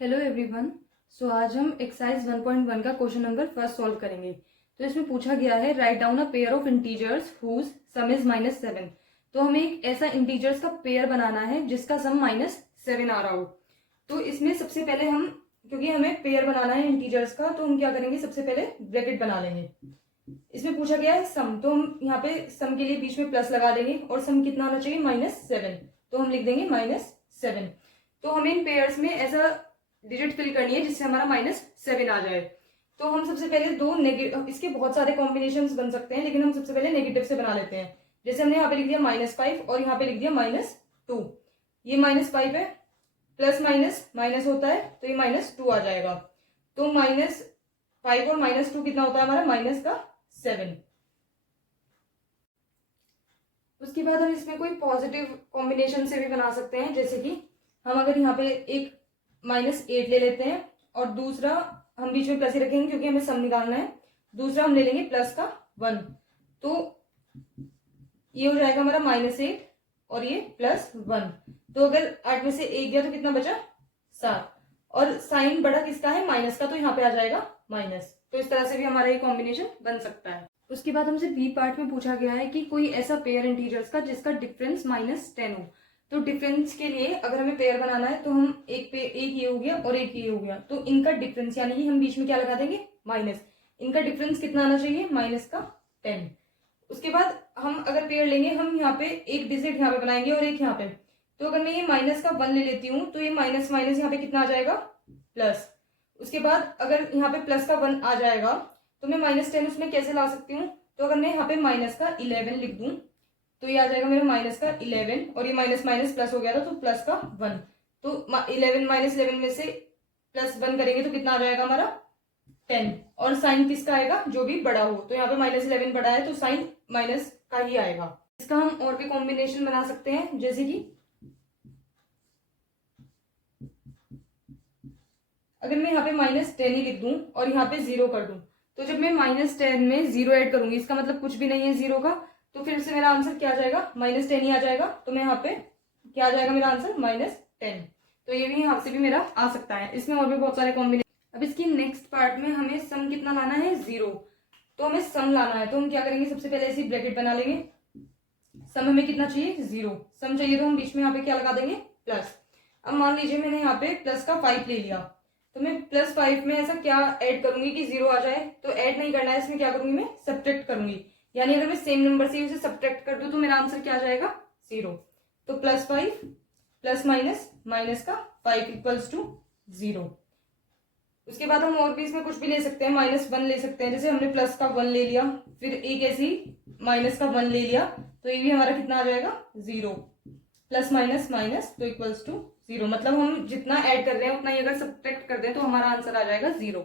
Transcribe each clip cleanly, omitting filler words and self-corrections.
Hello everyone. सो आज हम exercise 1.1 का क्वेश्चन नंबर फर्स्ट सॉल्व करेंगे। तो इसमें पूछा गया है write down a pair of integers whose sum is -7। तो हमें एक ऐसा इंटीजर्स का पेयर बनाना है जिसका सम -7 आ रहा हो। तो इसमें सबसे पहले हम, क्योंकि हमें पेयर बनाना है इंटीजर्स का, तो हम क्या करेंगे, सबसे पहले ब्रैकेट बना लेंगे। इसमें पूछा गया है सम, तो हम यहाँ पे सम के लिए बीच में प्लस लगा देंगे और सम कितना आना चाहिए -7, तो हम लिख देंगे -7। तो हमें इन पेयर्स में ऐसा डिजिट फिल करनी है जिससे हमारा -7 आ जाए। तो हम सबसे पहले दो नेगेटिव, इसके बहुत सारे कॉम्बिनेशंस बन सकते हैं लेकिन हम सबसे पहले नेगेटिव से बना लेते हैं। जैसे हमने यहाँ पे लिख दिया -5 और यहाँ पे लिख दिया -2। ये -5 है, प्लस माइनस माइनस होता है तो ये -2 आ जाएगा। तो -5 और -2 कितना होता है हमारा -7। उसके बाद हम इसमें कोई पॉजिटिव कॉम्बिनेशन से भी बना सकते हैं। जैसे कि हम अगर यहाँ पे एक -8 ले लेते हैं और दूसरा हम बीच में प्लस ही रखेंगे क्योंकि हमें सम निकालना है। दूसरा हम ले लेंगे प्लस का 1, तो ये हो जाएगा हमारा -8 और ये +1। तो अगर 8 में से 1 गया तो कितना बचा, 7। और साइन बड़ा किसका है, माइनस का, तो यहाँ पे आ जाएगा माइनस। तो इस तरह से भी हमारा ये कॉम्बिनेशन बन सकता है। उसके बाद हमसे बी पार्ट में पूछा गया है कि कोई ऐसा पेयर इंटीजर्स का जिसका डिफरेंस -10 हो। तो डिफरेंस के लिए अगर हमें पेयर बनाना है तो हम एक ये हो गया और एक ये हो गया, तो इनका डिफरेंस यानी कि हम बीच में क्या लगा देंगे, माइनस। इनका डिफरेंस कितना आना चाहिए, -10। उसके बाद हम अगर पेयर लेंगे, हम यहाँ पे एक डिजिट यहाँ पे बनाएंगे और एक यहाँ पे। तो अगर मैं ये -1 ले लेती हूँ तो ये माइनस माइनस यहाँ पे कितना आ जाएगा, प्लस। उसके बाद अगर यहाँ पे प्लस का 1 आ जाएगा तो मैं -10 उसमें कैसे ला सकती हूँ। तो अगर मैं यहाँ पे -11 लिख दूं तो ये आ जाएगा मेरा -11 और ये माइनस माइनस प्लस हो गया था तो +1। तो 11 में से +1 करेंगे तो कितना आ जाएगा हमारा 10। और साइन किसका आएगा, जो भी बड़ा हो। तो यहाँ पे -11 बड़ा है तो साइन माइनस का ही आएगा। इसका हम और भी कॉम्बिनेशन बना सकते हैं। जैसे कि अगर मैं यहाँ पे -10 ही लिख दूं और यहाँ पे 0 कर दूं, तो जब मैं -10 में 0 ऐड करूंगी, इसका मतलब कुछ भी नहीं है 0 का, तो फिर से मेरा आंसर क्या आ जाएगा, -10 ही आ जाएगा। तो मैं यहाँ पे क्या आ जाएगा मेरा आंसर, -10। तो ये भी यहाँ से भी मेरा आ सकता है। इसमें और भी बहुत सारे कॉम्बिनेशन। अब इसकी नेक्स्ट पार्ट में हमें सम कितना लाना है, 0। तो हमें सम लाना है, तो हम क्या करेंगे, सबसे पहले ऐसे ब्रैकेट बना लेंगे। सम हमें कितना चाहिए, 0 सम चाहिए, तो हम बीच में यहाँ पे क्या लगा देंगे, प्लस। अब मान लीजिए मैंने यहाँ पे प्लस का 5 ले लिया, तो मैं +5 में ऐसा क्या ऐड करूंगी कि 0 आ जाए। तो ऐड नहीं करना है, इसमें क्या करूंगी, मैं सब्ट्रैक्ट करूंगी। यानी अगर मैं सेम नंबर से उसे सब्ट्रैक्ट कर दूं तो मेरा आंसर क्या आ जाएगा, 0। तो +5 प्लस माइनस माइनस का 5 = 0। उसके बाद हम और भी इसमें कुछ भी ले सकते हैं, -1 ले सकते हैं। जैसे हमने प्लस का 1 ले लिया, फिर एक ऐसी माइनस का 1 ले लिया, तो ये भी हमारा कितना आ जाएगा, 0। प्लस माइनस माइनस तो = 0। मतलब हम जितना ऐड कर रहे हैं उतना ही अगर सब्ट्रैक्ट कर दें तो हमारा आंसर आ जाएगा 0।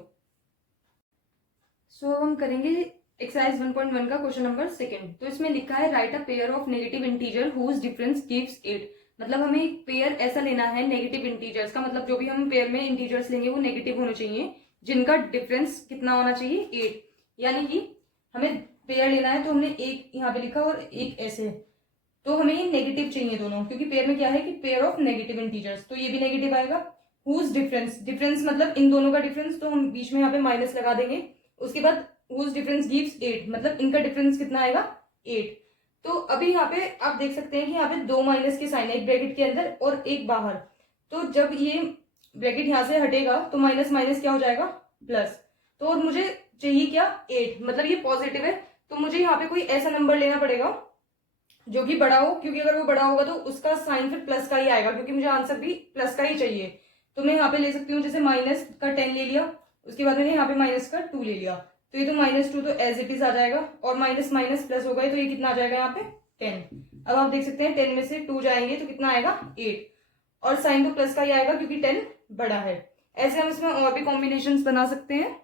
सो हम करेंगे एक्सरसाइज 1.1 का क्वेश्चन नंबर 2। तो इसमें लिखा है write a pair of negative integer whose difference gives 8। मतलब हमें एक पेयर ऐसा लेना है नेगेटिव इंटीजर्स का, मतलब जो भी हम पेयर में इंटीजर्स लेंगे वो नेगेटिव होने चाहिए, जिनका डिफरेंस कितना होना चाहिए, 8। यानी कि हमें पेयर लेना है तो हमने एक यहाँ पे लिखा और एक ऐसे, तो हमें ये नेगेटिव चाहिए दोनों, क्योंकि पेयर में क्या है कि पेयर ऑफ नेगेटिव इंटीजर्स, तो ये भी नेगेटिव आएगा। हुज डिफरेंस, डिफरेंस मतलब इन दोनों का डिफरेंस, तो हम बीच में यहाँ पे माइनस लगा देंगे। उसके बाद हुज डिफरेंस गिव्स 8, मतलब इनका डिफरेंस कितना आएगा, 8। तो अभी यहाँ पे आप देख सकते हैं कि यहाँ पे 2 माइनस के साइन है, एक ब्रैकेट के अंदर और एक बाहर। तो जब ये ब्रैकेट यहाँ से हटेगा तो माइनस माइनस क्या हो जाएगा, प्लस। तो और मुझे चाहिए क्या, 8, मतलब ये पॉजिटिव है, तो मुझे यहाँ पे कोई ऐसा नंबर लेना पड़ेगा जो कि बड़ा हो, क्योंकि अगर वो बड़ा होगा तो उसका साइन फिर प्लस का ही आएगा, क्योंकि मुझे आंसर भी प्लस का ही चाहिए। तो मैं यहाँ पे ले सकती हूँ, जैसे -10 ले लिया, उसके बाद मैंने यहाँ पे -2 ले लिया, तो ये तो -2 तो एज इट इज आ जाएगा, और माइनस माइनस प्लस हो गए तो ये कितना आ जाएगा यहाँ पे 10। अब आप देख सकते हैं 10 में से 2 जाएंगे तो कितना आएगा, 8, और साइन तो प्लस का ही आएगा क्योंकि 10 बड़ा है। ऐसे हम इसमें और भी कॉम्बिनेशन बना सकते हैं।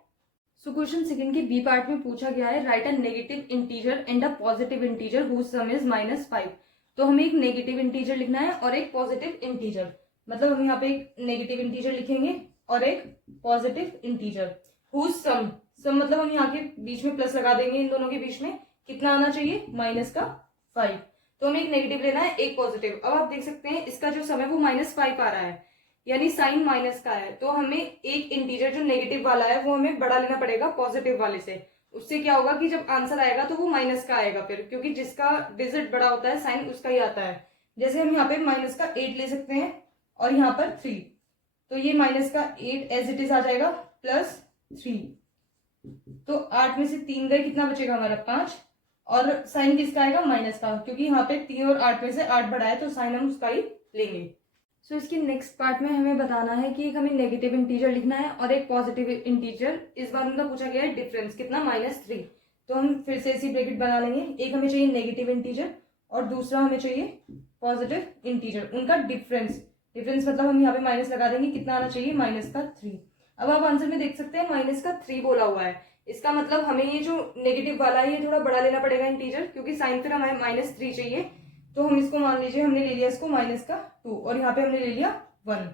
सो क्वेश्चन 2 के बी पार्ट में पूछा गया है write a negative integer and a positive integer whose sum is -5। तो हमें एक नेगेटिव इंटीजर लिखना है और एक पॉजिटिव इंटीजर, मतलब हम यहाँ पे एक नेगेटिव इंटीजर लिखेंगे और एक पॉजिटिव इंटीजर हुज सम मतलब हम यहाँ के बीच में प्लस लगा देंगे, इन दोनों के बीच में कितना आना चाहिए, -5। तो हमें एक नेगेटिव लेना है, एक पॉजिटिव। अब आप देख सकते हैं इसका जो सम है वो -5 आ रहा है, यानी साइन माइनस का है, तो हमें एक इंटीजर जो नेगेटिव वाला है वो हमें बड़ा लेना पड़ेगा पॉजिटिव वाले से। उससे क्या होगा कि जब आंसर आएगा तो वो माइनस का आएगा फिर, क्योंकि जिसका डिजिट बड़ा होता है साइन उसका ही आता है। जैसे हम यहाँ पे माइनस का 8 ले सकते हैं और यहाँ पर 3, तो ये माइनस का 8 एज इट इज आ जाएगा प्लस 3। तो 8 में से 3 गए, कितना बचेगा हमारा 5, और साइन किसका आएगा माइनस का, क्योंकि यहाँ पे 3 और 8 में से 8 बड़ा है तो साइन हम उसका ही लेंगे। सो इसके नेक्स्ट पार्ट में हमें बताना है कि एक हमें नेगेटिव इंटीजर लिखना है और एक पॉजिटिव इंटीजर। इस बार उनका पूछा गया है डिफरेंस कितना, -3। तो हम फिर से इसी ब्रैकेट बना लेंगे, एक हमें चाहिए नेगेटिव इंटीजर और दूसरा हमें चाहिए पॉजिटिव इंटीजर। उनका डिफरेंस मतलब हम यहाँ पे माइनस लगा देंगे, कितना आना चाहिए -3। अब आप आंसर में देख सकते हैं -3 बोला हुआ है, इसका मतलब हमें ये जो नेगेटिव वाला है ये थोड़ा बड़ा लेना पड़ेगा इंटीजर, क्योंकि साइन फिर हमें -3 चाहिए। तो हम इसको मान लीजिए हमने ले लिया इसको -2 और यहाँ पे हमने ले लिया 1,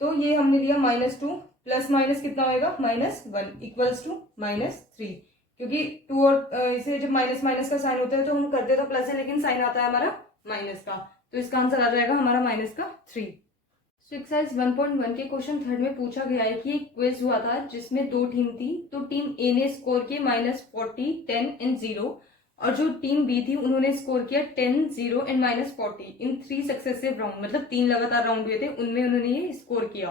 तो ये हमने लिया -2 प्लस माइनस कितना होगा -1 इक्वल्स टू -3, क्योंकि 2 और इसे जब माइनस माइनस का साइन होता है तो हम करते तो प्लस है लेकिन साइन आता है हमारा माइनस का, तो इसका आंसर आ जाएगा हमारा -3। सो एक्सरसाइज 1.1 के क्वेश्चन 3 में पूछा गया है कि एक क्विज हुआ था जिसमें 2 टीम थी, तो टीम ए ने स्कोर किए -40, 10 एंड 0, और जो टीम बी थी उन्होंने स्कोर किया 10, 0 एंड -40 इन 3 सक्सेसिव राउंड, मतलब 3 लगातार राउंड हुए थे उनमें उन्होंने ये स्कोर किया।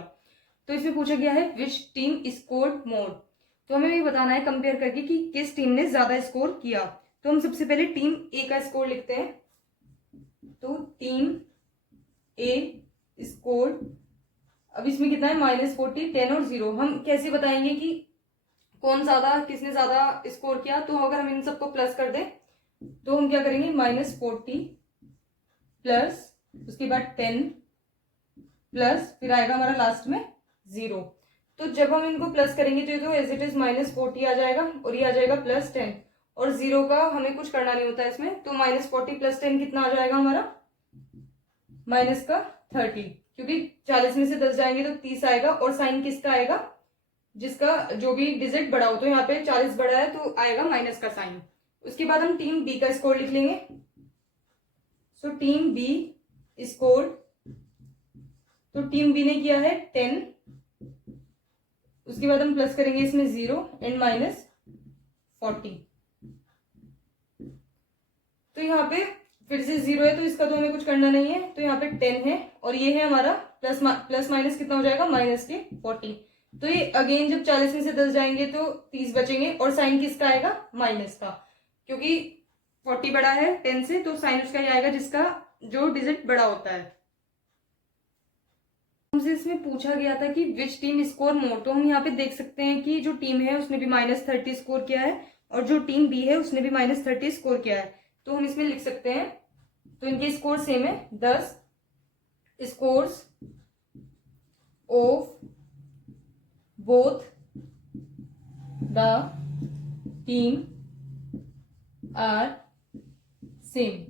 तो इसमें पूछा गया है विच टीम स्कोर्ड मोर, तो हमें ये बताना है कंपेयर करके कि किस टीम ने ज्यादा स्कोर किया। तो हम सबसे पहले टीम ए का स्कोर लिखते हैं, तो टीम ए स्कोर, अब इसमें कितना है -40, 10 और 0। हम कैसे बताएंगे कि कौन ज्यादा, किसने ज्यादा स्कोर किया, तो अगर हम इन सबको प्लस कर दें तो हम क्या करेंगे -40 प्लस उसके बाद 10 प्लस फिर आएगा हमारा लास्ट में 0। तो जब हम इनको प्लस करेंगे तो ये तो एज इट इज -40 आ जाएगा और ये आ जाएगा +10, और 0 का हमें कुछ करना नहीं होता है इसमें, तो -40 + 10 कितना आ जाएगा हमारा -30, क्योंकि 40 में से 10 जाएंगे तो 30 आएगा, और साइन किसका आएगा, जिसका जो भी डिजिट बड़ा हो, तो यहाँ पे 40 बड़ा है तो आएगा माइनस का साइन। उसके बाद हम टीम बी का स्कोर लिख लेंगे, सो टीम बी स्कोर, तो टीम बी ने किया है 10, उसके बाद हम प्लस करेंगे इसमें 0 एंड -40, तो यहाँ पे फिर से 0 है तो इसका तो हमें कुछ करना नहीं है, तो यहाँ पे 10 है और ये है हमारा प्लस माइनस कितना हो जाएगा -40। तो ये अगेन जब 40 में से 10 जाएंगे तो 30 बचेंगे, और साइन किसका आएगा माइनस का, क्योंकि 40 बड़ा है 10 से, तो साइन उसका ही आएगा जिसका जो डिजिट बड़ा होता है। हमसे इसमें पूछा गया था कि विच टीम स्कोर मोर, तो हम यहाँ पे देख सकते हैं कि जो टीम है उसने भी -30 स्कोर किया है और जो टीम बी है उसने भी -30 स्कोर किया है। तो हम इसमें लिख सकते हैं, तो इनके स्कोर सेम है, 10 scores of both the team are same,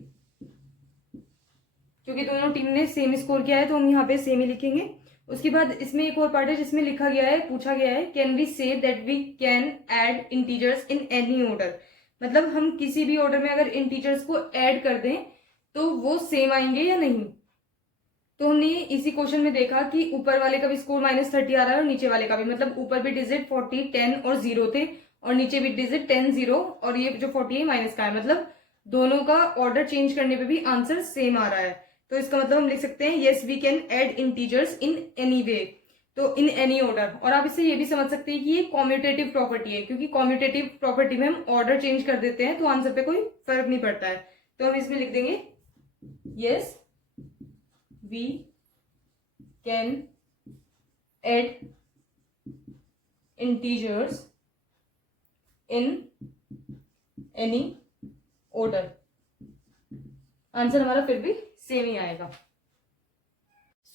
क्योंकि दोनों टीम ने सेम स्कोर किया है तो हम यहाँ पे सेम ही लिखेंगे। उसके बाद इसमें एक और पार्ट है जिसमें लिखा गया है, पूछा गया है can we say that we can add integers in any order, मतलब हम किसी भी ऑर्डर में अगर इंटीजर्स को ऐड कर दें तो वो सेम आएंगे या नहीं। तो हमने इसी क्वेश्चन में देखा कि ऊपर वाले का भी स्कोर -30 आ रहा है और नीचे वाले का भी, मतलब ऊपर भी डिजिट 40, 10 और 0 थे और नीचे भी डिजिट 10, 0 और ये जो 40 है माइनस का है, मतलब दोनों का ऑर्डर चेंज करने पे भी आंसर सेम आ रहा है। तो इसका मतलब हम लिख सकते हैं yes we can add integers in any way, तो इन एनी ऑर्डर। और आप इससे ये भी समझ सकते हैं कि ये कॉम्यूटेटिव प्रॉपर्टी है, क्योंकि कॉम्यूटेटिव प्रॉपर्टी में हम ऑर्डर चेंज कर देते हैं तो आंसर पे कोई फर्क नहीं पड़ता है। तो हम इसमें लिख देंगे yes we can add integers in any order, answer हमारा फिर भी सेम ही आएगा।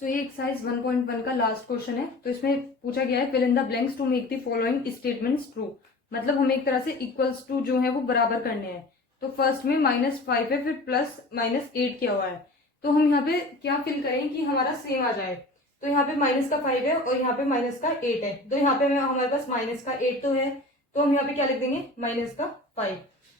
सो ये एक्सरसाइज 1.1 का लास्ट क्वेश्चन है। तो इसमें पूछा गया है fill in the blanks to make the following statements true, मतलब हमें एक तरह से इक्वल्स टू जो है वो बराबर करने हैं। तो फर्स्ट में -5 है, फिर +-8 किया हुआ है, तो हम यहाँ पे क्या फिल करें कि हमारा सेम आ जाए। तो यहाँ पे -5 है और यहाँ पे -8 है, तो यहाँ पे हमारे पास -8 तो है, तो हम यहाँ पे क्या लिख देंगे -5।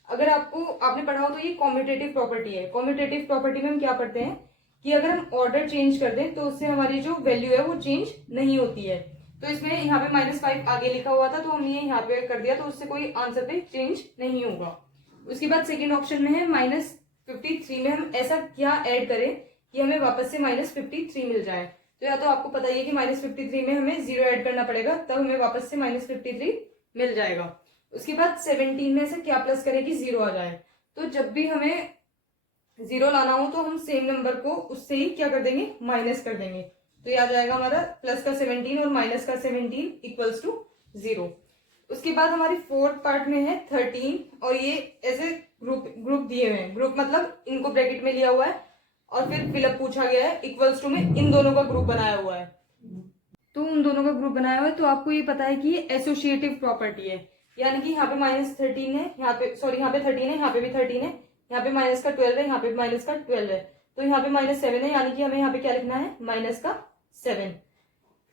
अगर आपने पढ़ा हो तो ये कॉम्यूटेटिव प्रॉपर्टी है। कॉम्यूटेटिव प्रॉपर्टी में हम क्या पढ़ते हैं कि अगर हम ऑर्डर चेंज कर दें तो उससे हमारी जो वैल्यू है वो चेंज नहीं होती है। तो इसमें यहाँ पे -5 आगे लिखा हुआ था तो हमने ये यहाँ पे कर दिया, तो उससे कोई आंसर पे चेंज नहीं होगा। उसके बाद सेकेंड ऑप्शन में है -53 में हम ऐसा क्या ऐड करें कि हमें वापस से -53 मिल जाए। तो या तो आपको पता ही है कि -53 में हमें 0 ऐड करना पड़ेगा, तब हमें वापस से -53 मिल जाएगा। उसके बाद 17 में से क्या प्लस करें कि 0 आ जाए। तो जब भी हमें 0 लाना हो तो हम सेम नंबर को उससे ही क्या कर देंगे, माइनस कर देंगे। तो याद आएगा हमारा प्लस का 17 और माइनस का 17 इक्वल्स टू 0। उसके बाद हमारी फोर्थ पार्ट में है 13 और ये ऐसे ग्रुप दिए हुए हैं। ग्रुप मतलब इनको ब्रैकेट में लिया हुआ है और फिर फिलअप पूछा गया है, इक्वल्स टू में इन दोनों का ग्रुप बनाया हुआ है। तो उन दोनों का ग्रुप बनाया हुआ है, तो आपको ये पता है कि ये एसोसिएटिव प्रॉपर्टी है, यानी कि यहाँ पे -13 है, यहाँ पे सॉरी यहाँ पे 13 है, यहाँ पे भी 13 है, यहाँ पे माइनस का 12 है, यहाँ पे माइनस का 12 है, तो यहाँ पे -7 है, यानी कि हमें यहाँ पे क्या लिखना है, -7।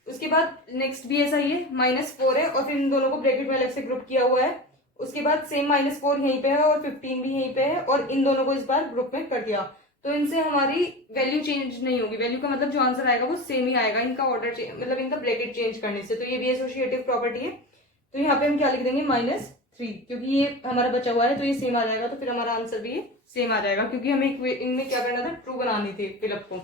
उसके बाद नेक्स्ट भी ऐसा ही है, -4 है और फिर इन दोनों को ब्रैकेट में अलग से ग्रुप किया हुआ है। उसके बाद सेम -4 यहीं पे है और 15 भी यहीं पे है और इन दोनों को इस बार ग्रुप में कर दिया, तो इनसे हमारी वैल्यू चेंज नहीं होगी। वैल्यू का मतलब जो आंसर आएगा वो सेम ही आएगा, इनका ऑर्डर मतलब इनका ब्रैकेट चेंज करने से। तो ये भी एसोसिएटिव प्रॉपर्टी है। तो यहाँ पे हम क्या लिख देंगे, -3, क्योंकि ये हमारा बचा हुआ है तो ये सेम आ जाएगा, तो फिर हमारा आंसर भी ये सेम आ जाएगा, क्योंकि हमें इनमें क्या करना था, ट्रू बनानी थी फिलअप को।